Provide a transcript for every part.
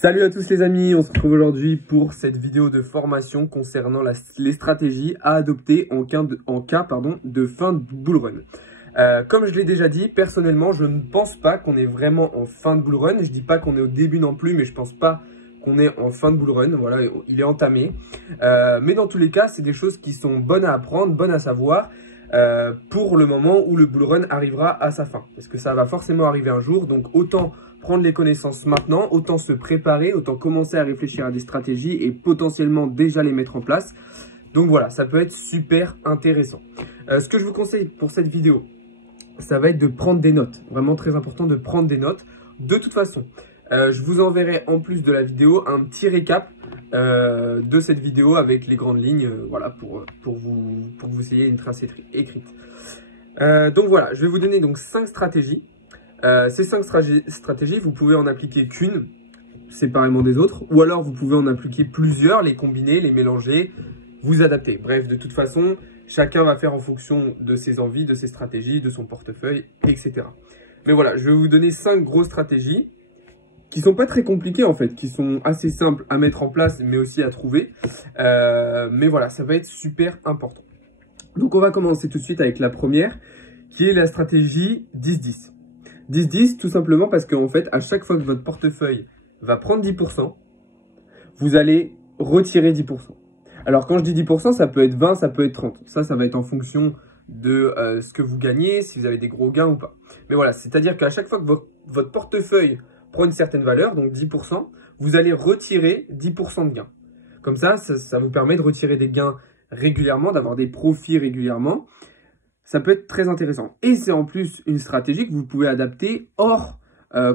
Salut à tous les amis, on se retrouve aujourd'hui pour cette vidéo de formation concernant les stratégies à adopter en cas de fin de bull run. Comme je l'ai déjà dit, personnellement, je ne pense pas qu'on est vraiment en fin de bull run. Je ne dis pas qu'on est au début non plus, mais je ne pense pas qu'on est en fin de bull run. Voilà, il est entamé. Mais dans tous les cas, c'est des choses qui sont bonnes à apprendre, bonnes à savoir pour le moment où le bull run arrivera à sa fin. Parce que ça va forcément arriver un jour, donc autant prendre les connaissances maintenant, autant se préparer, autant commencer à réfléchir à des stratégies et potentiellement déjà les mettre en place. Donc voilà, ça peut être super intéressant. Ce que je vous conseille pour cette vidéo, ça va être de prendre des notes. Vraiment très important de prendre des notes. De toute façon, je vous enverrai en plus de la vidéo un petit récap de cette vidéo avec les grandes lignes, voilà, pour que vous ayez une trace écrite. Donc voilà, je vais vous donner donc 5 stratégies. Ces 5 stratégies, vous pouvez en appliquer qu'une séparément des autres, ou alors vous pouvez en appliquer plusieurs, les combiner, les mélanger, vous adapter. Bref, de toute façon, chacun va faire en fonction de ses envies, de ses stratégies, de son portefeuille, etc. Mais voilà, je vais vous donner 5 grosses stratégies qui sont pas très compliquées en fait, qui sont assez simples à mettre en place, mais aussi à trouver. Mais voilà, ça va être super important. Donc on va commencer tout de suite avec la première, qui est la stratégie 10-10. 10-10, tout simplement parce qu'en fait, à chaque fois que votre portefeuille va prendre 10%, vous allez retirer 10%. Alors, quand je dis 10%, ça peut être 20, ça peut être 30. Ça va être en fonction de ce que vous gagnez, si vous avez des gros gains ou pas. Mais voilà, c'est-à-dire qu'à chaque fois que votre portefeuille prend une certaine valeur, donc 10%, vous allez retirer 10% de gains. Comme ça vous permet de retirer des gains régulièrement, d'avoir des profits régulièrement. Ça peut être très intéressant. Et c'est en plus une stratégie que vous pouvez adapter hors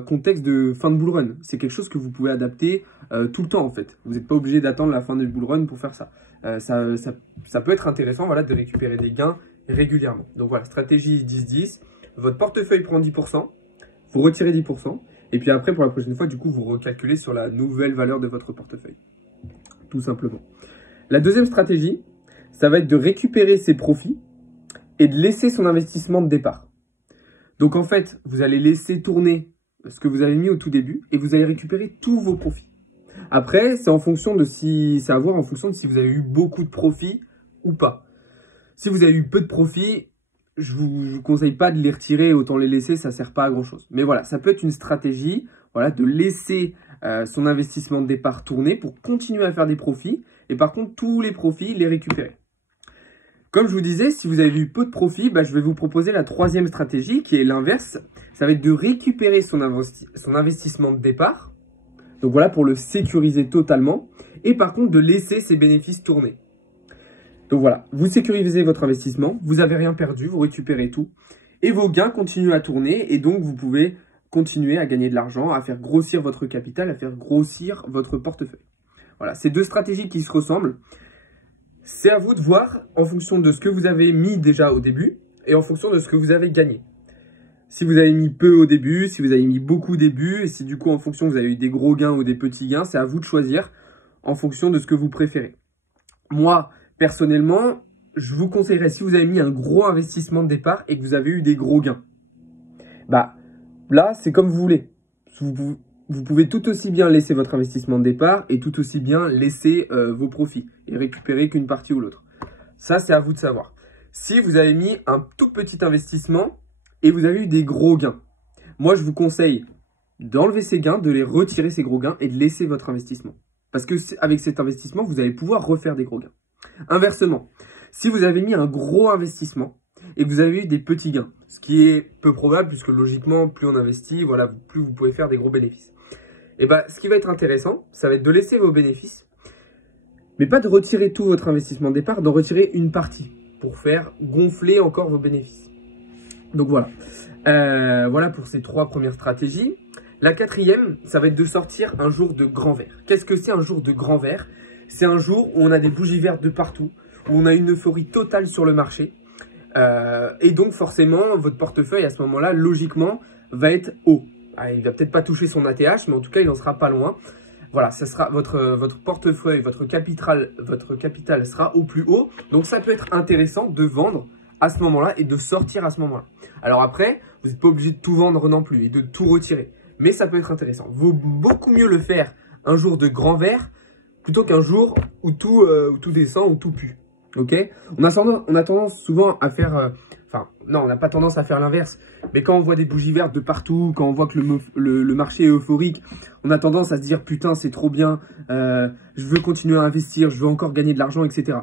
contexte de fin de bull run. C'est quelque chose que vous pouvez adapter tout le temps en fait. Vous n'êtes pas obligé d'attendre la fin du bull run pour faire ça. Ça peut être intéressant, voilà, de récupérer des gains régulièrement. Donc voilà, stratégie 10-10. Votre portefeuille prend 10%, vous retirez 10%. Et puis après, pour la prochaine fois, du coup, vous recalculez sur la nouvelle valeur de votre portefeuille. Tout simplement. La deuxième stratégie, ça va être de récupérer ses profits et de laisser son investissement de départ. Donc en fait, vous allez laisser tourner ce que vous avez mis au tout début et vous allez récupérer tous vos profits. Après, c'est à voir en fonction de si vous avez eu beaucoup de profits ou pas. Si vous avez eu peu de profits, je vous conseille pas de les retirer, autant les laisser, ça sert pas à grand chose. Mais voilà, ça peut être une stratégie, voilà, de laisser son investissement de départ tourner pour continuer à faire des profits et par contre tous les profits les récupérer. Comme je vous disais, si vous avez eu peu de profit, je vais vous proposer la troisième stratégie qui est l'inverse. Ça va être de récupérer son investissement de départ. Donc voilà, pour le sécuriser totalement. Et par contre, de laisser ses bénéfices tourner. Donc voilà, vous sécurisez votre investissement, vous n'avez rien perdu, vous récupérez tout. Et vos gains continuent à tourner et donc vous pouvez continuer à gagner de l'argent, à faire grossir votre capital, à faire grossir votre portefeuille. Voilà, c'est deux stratégies qui se ressemblent. C'est à vous de voir en fonction de ce que vous avez mis déjà au début et en fonction de ce que vous avez gagné. Si vous avez mis peu au début, si vous avez mis beaucoup au début, et si du coup en fonction vous avez eu des gros gains ou des petits gains, c'est à vous de choisir en fonction de ce que vous préférez. Moi, personnellement, je vous conseillerais, si vous avez mis un gros investissement de départ et que vous avez eu des gros gains, là c'est comme vous voulez. Vous pouvez tout aussi bien laisser votre investissement de départ et tout aussi bien laisser vos profits et récupérer qu'une partie ou l'autre. Ça, c'est à vous de savoir. Si vous avez mis un tout petit investissement et vous avez eu des gros gains, moi, je vous conseille d'enlever ces gains, de les retirer ces gros gains et de laisser votre investissement. Parce que avec cet investissement, vous allez pouvoir refaire des gros gains. Inversement, si vous avez mis un gros investissement et que vous avez eu des petits gains, ce qui est peu probable puisque logiquement, plus on investit, voilà, plus vous pouvez faire des gros bénéfices. Et ce qui va être intéressant, ça va être de laisser vos bénéfices, mais pas de retirer tout votre investissement de départ, d'en retirer une partie pour faire gonfler encore vos bénéfices. Donc voilà, voilà pour ces 3 premières stratégies. La quatrième, ça va être de sortir un jour de grand vert. Qu'est-ce que c'est un jour de grand vert? C'est un jour où on a des bougies vertes de partout, où on a une euphorie totale sur le marché. Et donc forcément, votre portefeuille à ce moment-là, logiquement, va être haut. Il va peut-être pas toucher son ATH, mais en tout cas, il n'en sera pas loin. Voilà, ça sera votre portefeuille, votre capital sera au plus haut. Donc, ça peut être intéressant de vendre à ce moment-là et de sortir à ce moment-là. Alors après, vous n'êtes pas obligé de tout vendre non plus et de tout retirer. Mais ça peut être intéressant. Vaut beaucoup mieux le faire un jour de grand vert plutôt qu'un jour où tout descend, où tout pue. Ok? On a tendance souvent à faire... non, on n'a pas tendance à faire l'inverse. Mais quand on voit des bougies vertes de partout, quand on voit que le marché est euphorique, on a tendance à se dire « Putain, c'est trop bien, je veux continuer à investir, je veux encore gagner de l'argent, etc. »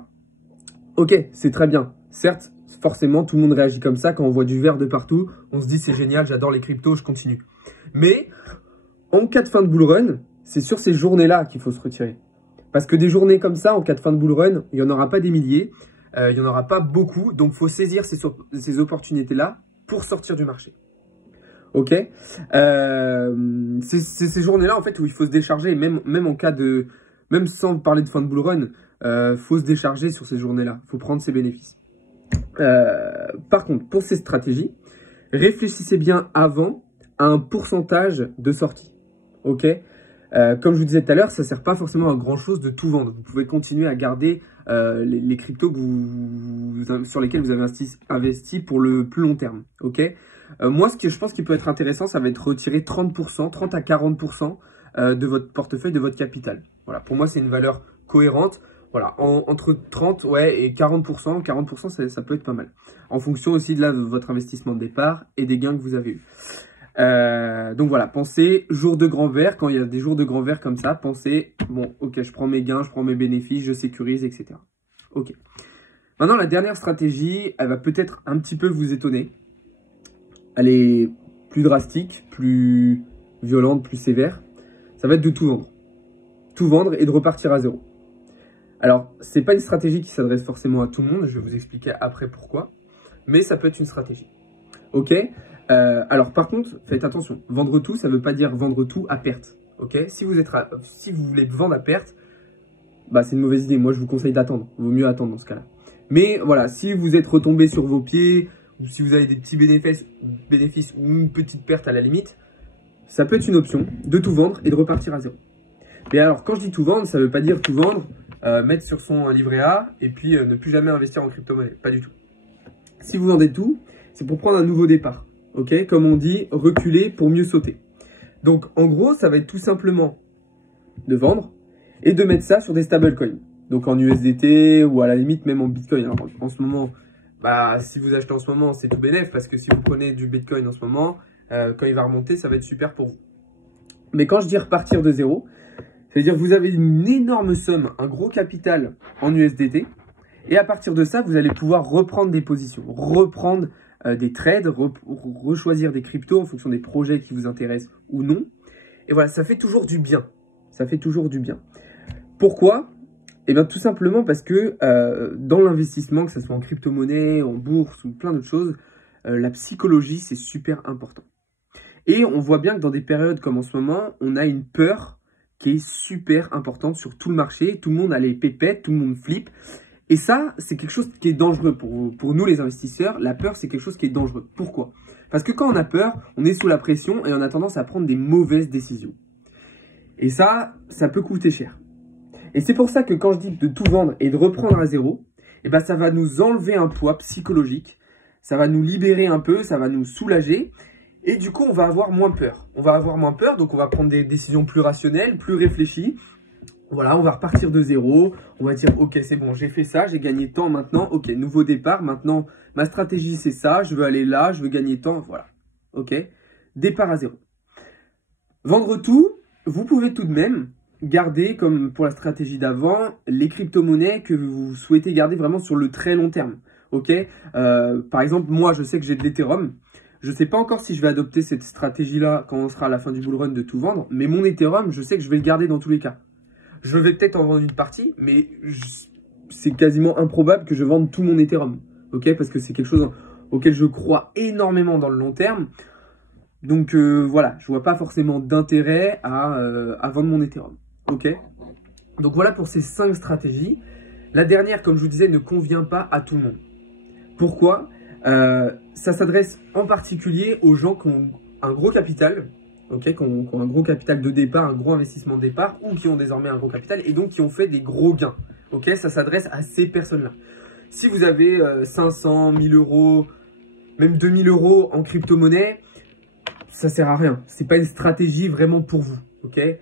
Ok, c'est très bien. Certes, forcément, tout le monde réagit comme ça. Quand on voit du vert de partout, on se dit « C'est génial, j'adore les cryptos, je continue. » Mais en cas de fin de bull run, c'est sur ces journées-là qu'il faut se retirer. Parce que des journées comme ça, en cas de fin de bull run, il n'y en aura pas des milliers, il n'y en aura pas beaucoup. Donc, il faut saisir ces opportunités-là pour sortir du marché. Ok, c'est ces journées-là, en fait, où il faut se décharger, même en cas de... Même sans parler de fin de bull run, faut se décharger sur ces journées-là. Il faut prendre ses bénéfices. Par contre, pour ces stratégies, réfléchissez bien avant à un pourcentage de sortie. Ok, comme je vous disais tout à l'heure, ça ne sert pas forcément à grand chose de tout vendre. Vous pouvez continuer à garder les cryptos sur lesquels vous avez investi pour le plus long terme. Ok, moi, ce que je pense qui peut être intéressant, ça va être retirer 30%, 30 à 40% de votre portefeuille, de votre capital. Voilà, pour moi, c'est une valeur cohérente. Voilà, entre 30 et 40%, 40% ça peut être pas mal. En fonction aussi de votre investissement de départ et des gains que vous avez eus. Donc voilà, pensez jour de grand vert, quand il y a des jours de grand vert comme ça, pensez, bon, ok, je prends mes gains, je prends mes bénéfices, je sécurise, etc. Ok. Maintenant, la dernière stratégie, elle va peut-être un petit peu vous étonner. Elle est plus drastique, plus violente, plus sévère. Ça va être de tout vendre. Tout vendre et de repartir à zéro. Alors, c'est pas une stratégie qui s'adresse forcément à tout le monde, je vais vous expliquer après pourquoi. Mais ça peut être une stratégie. Ok, alors par contre, faites attention, vendre tout, ça ne veut pas dire vendre tout à perte. Ok, si vous voulez vendre à perte, bah, c'est une mauvaise idée. Moi, je vous conseille d'attendre. Il vaut mieux attendre dans ce cas-là. Mais voilà, si vous êtes retombé sur vos pieds, ou si vous avez des petits bénéfices ou une petite perte à la limite, ça peut être une option de tout vendre et de repartir à zéro. Mais alors, quand je dis tout vendre, ça ne veut pas dire tout vendre, mettre sur son livret A et puis ne plus jamais investir en crypto-monnaie. Pas du tout. Si vous vendez tout, c'est pour prendre un nouveau départ. Ok, comme on dit, reculer pour mieux sauter. Donc, en gros, ça va être tout simplement de vendre et de mettre ça sur des stablecoins. Donc, en USDT ou à la limite même en Bitcoin. Alors, en ce moment, bah, si vous achetez en ce moment, c'est tout bénef parce que si vous prenez du Bitcoin en ce moment, quand il va remonter, ça va être super pour vous. Mais quand je dis repartir de zéro, c'est-à-dire que vous avez une énorme somme, un gros capital en USDT. Et à partir de ça, vous allez pouvoir reprendre des positions, reprendre des trades, rechoisir des cryptos en fonction des projets qui vous intéressent ou non. Et voilà, ça fait toujours du bien. Ça fait toujours du bien. Pourquoi? Eh bien, tout simplement parce que dans l'investissement, que ce soit en crypto-monnaie, en bourse ou plein d'autres choses, la psychologie, c'est super important. Et on voit bien que dans des périodes comme en ce moment, on a une peur qui est super importante sur tout le marché. Tout le monde a les pépettes, tout le monde flippe. Et ça, c'est quelque chose qui est dangereux pour nous les investisseurs. La peur, c'est quelque chose qui est dangereux. Pourquoi? Parce que quand on a peur, on est sous la pression et on a tendance à prendre des mauvaises décisions. Et ça peut coûter cher. Et c'est pour ça que quand je dis de tout vendre et de reprendre à zéro, eh ben ça va nous enlever un poids psychologique. Ça va nous libérer un peu, ça va nous soulager. Et du coup, on va avoir moins peur. On va avoir moins peur, donc on va prendre des décisions plus rationnelles, plus réfléchies. Voilà, on va repartir de zéro, on va dire ok c'est bon, j'ai fait ça, j'ai gagné tant maintenant, ok, nouveau départ, maintenant ma stratégie c'est ça, je veux aller là, je veux gagner tant, voilà, ok, départ à zéro. Vendre tout, vous pouvez tout de même garder, comme pour la stratégie d'avant, les crypto-monnaies que vous souhaitez garder vraiment sur le très long terme, ok. Par exemple, moi je sais que j'ai de l'Ethereum, je ne sais pas encore si je vais adopter cette stratégie-là quand on sera à la fin du bull run de tout vendre, mais mon Ethereum, je sais que je vais le garder dans tous les cas. Je vais peut-être en vendre une partie, mais c'est quasiment improbable que je vende tout mon Ethereum. Ok, parce que c'est quelque chose auquel je crois énormément dans le long terme. Donc voilà, je vois pas forcément d'intérêt à vendre mon Ethereum. Ok, donc voilà pour ces 5 stratégies. La dernière, comme je vous disais, ne convient pas à tout le monde. Pourquoi? Ça s'adresse en particulier aux gens qui ont un gros capital. Okay, qui ont un gros capital de départ, un gros investissement de départ, ou qui ont désormais un gros capital et donc qui ont fait des gros gains. Okay, ça s'adresse à ces personnes-là. Si vous avez 500, 1000 euros, même 2000 euros en crypto-monnaie, ça sert à rien. C'est pas une stratégie vraiment pour vous. Okay,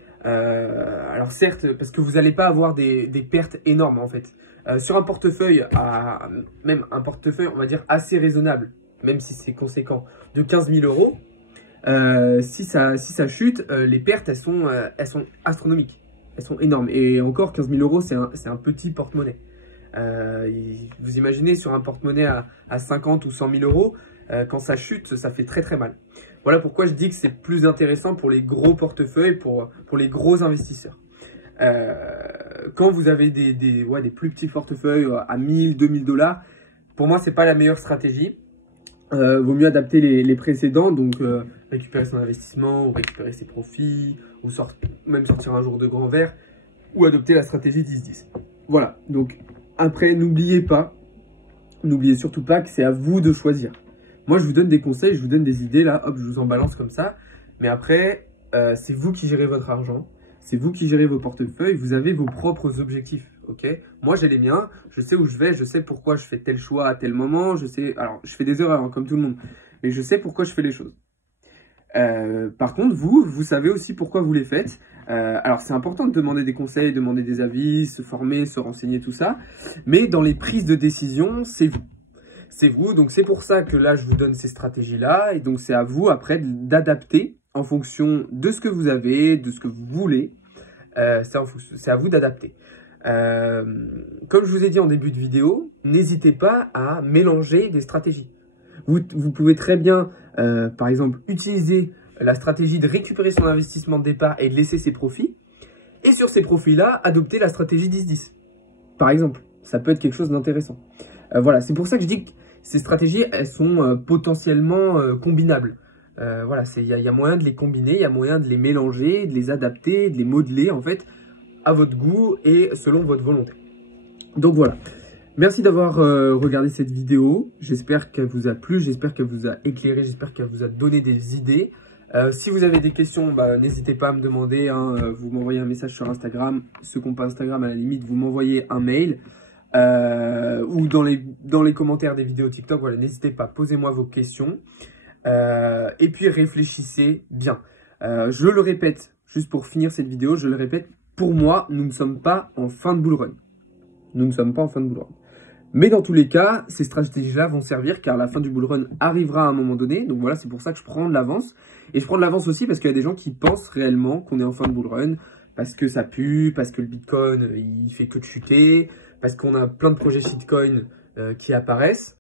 alors certes, parce que vous n'allez pas avoir des pertes énormes en fait. Sur un portefeuille, même un portefeuille, on va dire assez raisonnable, même si c'est conséquent, de 15 000 euros, si ça chute, les pertes, elles sont astronomiques. Elles sont énormes. Et encore, 15 000 euros, c'est un petit porte-monnaie. Vous imaginez, sur un porte-monnaie à 50 ou 100 000 euros, quand ça chute, ça fait très très mal. Voilà pourquoi je dis que c'est plus intéressant pour les gros portefeuilles, pour les gros investisseurs. Quand vous avez des plus petits portefeuilles à 1000, 2000 $, pour moi, c'est pas la meilleure stratégie. Vaut mieux adapter les précédents, donc récupérer son investissement, ou récupérer ses profits, ou même sortir un jour de grand vert, ou adopter la stratégie 10-10. Voilà, donc après, n'oubliez surtout pas que c'est à vous de choisir. Moi, je vous donne des conseils, je vous donne des idées, là, hop, je vous en balance comme ça. Mais après, c'est vous qui gérez votre argent, c'est vous qui gérez vos portefeuilles, vous avez vos propres objectifs, ok? Moi, j'ai les miens, je sais où je vais, je sais pourquoi je fais tel choix à tel moment, je sais... Alors, je fais des erreurs, hein, comme tout le monde, mais je sais pourquoi je fais les choses. Par contre, vous savez aussi pourquoi vous les faites. Alors, c'est important de demander des conseils, demander des avis, se former, se renseigner, tout ça. Mais dans les prises de décision, c'est vous. C'est vous, donc c'est pour ça que là, je vous donne ces stratégies-là. Et donc, c'est à vous, après, d'adapter en fonction de ce que vous avez, de ce que vous voulez. C'est à vous d'adapter. Comme je vous ai dit en début de vidéo, n'hésitez pas à mélanger des stratégies. Vous pouvez très bien, par exemple, utiliser la stratégie de récupérer son investissement de départ et de laisser ses profits. Et sur ces profits-là, adopter la stratégie 10-10. Par exemple, ça peut être quelque chose d'intéressant. Voilà, c'est pour ça que je dis que ces stratégies, elles sont potentiellement combinables. Voilà, il y a moyen de les combiner, il y a moyen de les mélanger, de les adapter, de les modeler, en fait, à votre goût et selon votre volonté. Donc voilà. Merci d'avoir regardé cette vidéo. J'espère qu'elle vous a plu, j'espère qu'elle vous a éclairé, j'espère qu'elle vous a donné des idées. Si vous avez des questions, n'hésitez pas à me demander. Hein, vous m'envoyez un message sur Instagram. Ceux qui n'ont pas Instagram, à la limite, vous m'envoyez un mail. Ou dans les commentaires des vidéos TikTok. Voilà, n'hésitez pas, posez-moi vos questions. Et puis réfléchissez bien. Je le répète, juste pour finir cette vidéo, je le répète, pour moi, nous ne sommes pas en fin de bull run. Nous ne sommes pas en fin de bull run. Mais dans tous les cas, ces stratégies-là vont servir car la fin du bull run arrivera à un moment donné. Donc voilà, c'est pour ça que je prends de l'avance. Et je prends de l'avance aussi parce qu'il y a des gens qui pensent réellement qu'on est en fin de bull run. Parce que ça pue, parce que le Bitcoin, il fait que de chuter, parce qu'on a plein de projets shitcoin qui apparaissent.